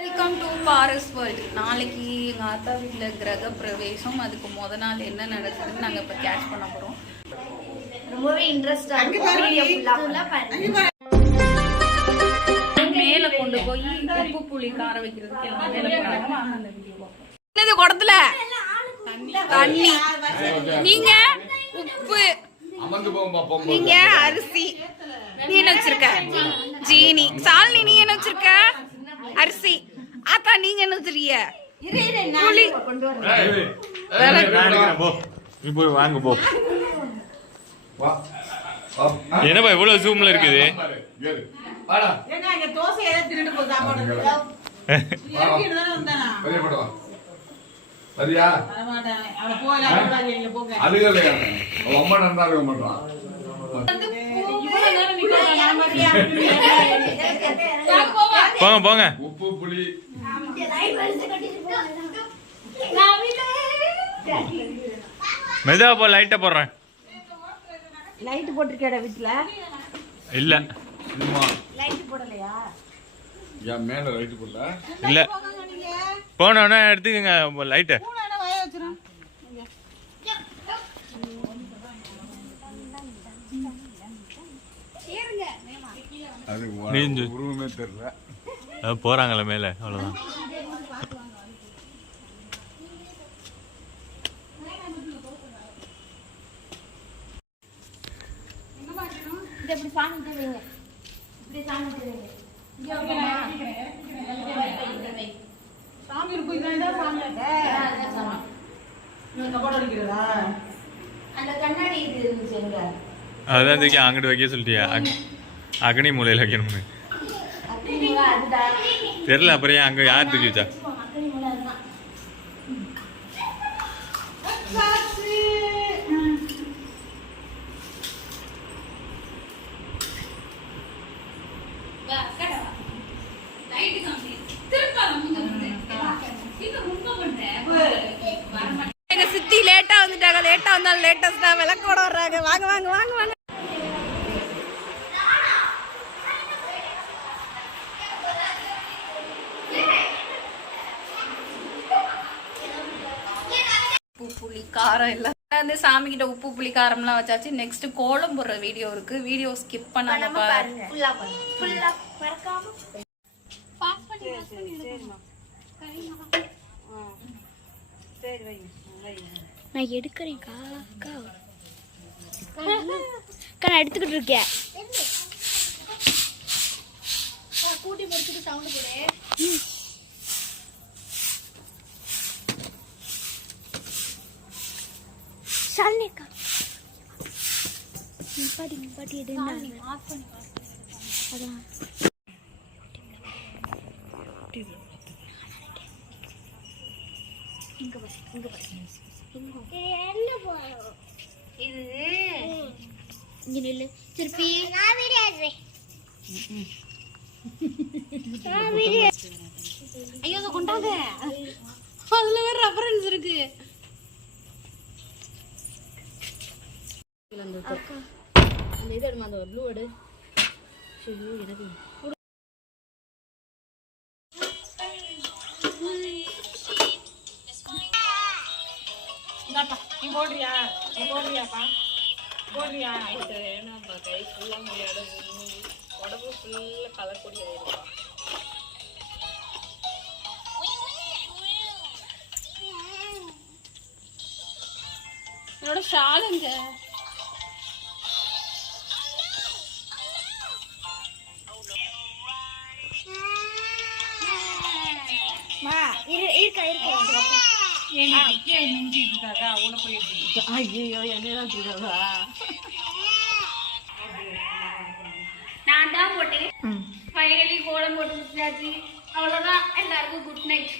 Welcome to Paras world. நாளைக்கு எங்கள் ஆத்தா வீட்டில் கிரக பிரவேசம். அதுக்கு முத நாள் என்ன நடக்குதுன்னு நாங்கள் இப்போ கேட்ச் பண்ண போகிறோம். ரொம்பவே இன்ட்ரெஸ்டாக மேலே கொண்டு போய் உப்பு புளி கார வைக்கிறதுக்கு எல்லாம் மேலே போனாங்க. அந்த வீடியோ என்னது குடத்துல தண்ணி, நீங்க உப்பு, நீங்க அரிசி, நீ என்ன வச்சிருக்க ஜீனி, சாலினி நீ என்ன வச்சிருக்க அரிசி, ஆத்தா நீங்க என்ன வச்சிருக்கீங்க புளி. நீ போய் வாங்க போ. என்னப்பா இவ்வளவு ஜூம்ல இருக்குது? போங்க போங்க. உப்பு புளி மெதுவா போ, லைட்டா போடுறேன். லைட் போட்டிருக்கேடா வீட்டுல? இல்ல லைட் போடலையா? ஏன் மேல லைட் போடல? இல்ல போனோன்னா எடுத்துக்கங்க லைட்டு. உருவமே தெரியல. போறாங்களே மேல, அவ்வளவுதான். அதான் தூக்கி அங்கிட்டு வைக்க சொல்லிட்டியா? அக்னி மூலையில வைக்கணும்னு தெரியல. அப்புறம் அங்க யார் தூக்கி வச்சா? எங்க சித்தி லேட்டா வந்துட்டாங்க. லேட்டா வந்தாலும் லேட்டஸ்டா விளக்கோட வர்றாங்க. வாங்க வாங்க வாங்க வாங்க. உப்பு புளி காரம் எல்லாம் வந்து சாமி கிட்ட உப்பு புளி காரம்லாம் வச்சாச்சு. நெக்ஸ்ட் கோலம் போடுற வீடியோ இருக்கு. வீடியோ ஸ்கிப் பண்ணாம பாருங்க. நான் எடுக்கிறேன்க்கா. அக்கா நான் எடுத்துக்கிட்டு இருக்கேன். கூட்டி முடிச்சுட்டு சவுண்ட் போடு. சாலினிக்கா நிப்பாட்டி எடு. அதான் இது இங்க நில்லு திருப்பி. ஐயோ அதை கொண்டாங்க. அதுல வேற ரெஃபரன்ஸ் இருக்கு. அந்த இது எடுமா, அந்த ப்ளூ எடு. எனக்கு நீ போடுறியா? நீ போடுறியாப்பா? போடுறியா? ஏன்னாப்பா கை ஃபுல்லாக முடியாது, உடம்பு ஃபுல்லாக கலக்கூடிய ஆயிருப்பா. என்னோட ஷாலுங்க. ஐயோ என்னதான் சொல்றா? நான் தான் போட்டேன். ஃபைனலி கோலம் போட்டு முடிச்சாச்சு. அவ்வளவுதான். எல்லாருக்கும் குட் நைட்.